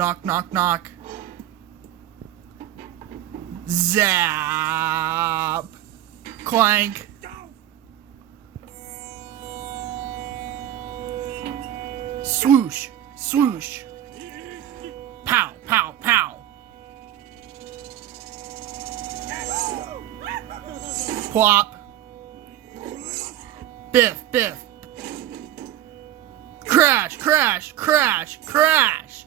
Knock, knock, knock. Zap. Clank. Swoosh, swoosh. Pow, pow, pow. Plop. Biff, biff. Crash, crash, crash, crash.